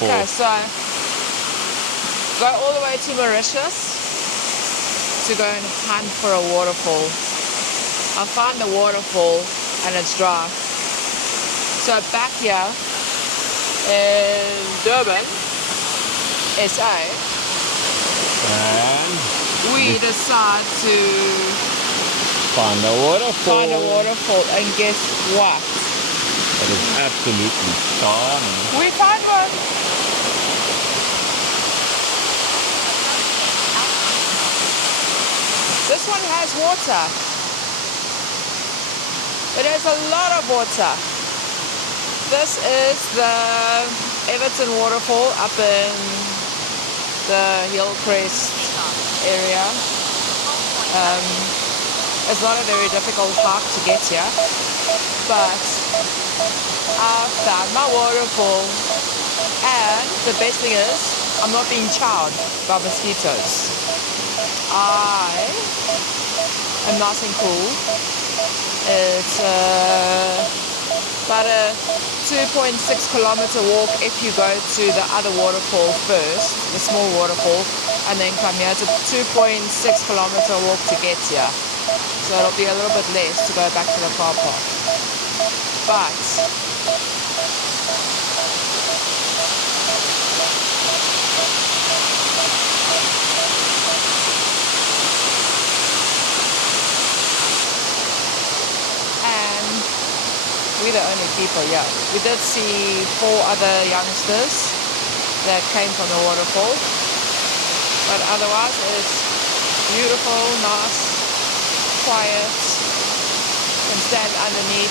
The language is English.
waterfall. Okay, so go all the way to Mauritius to go and hunt for a waterfall. I found the waterfall and it's dry. So back here in Durban, SA, And we decide to find a waterfall. find a waterfall, and guess what? That is absolutely stunning. We found one. This one has water. It has a lot of water. This is the Everton waterfall up in the Hillcrest area. It's not a very difficult hike to get here, but I found my waterfall, and the best thing is I'm not being chowed by mosquitoes. I am nice and cool. It's about a 2.6 kilometer walk if you go to the other waterfall first, the small waterfall, and then come here. It's a 2.6 kilometer walk to get here. So it'll be a little bit less to go back to the car park. But we're the only people here. We did see 4 other youngsters that came from the waterfall, but otherwise it's beautiful, nice, quiet. You can stand underneath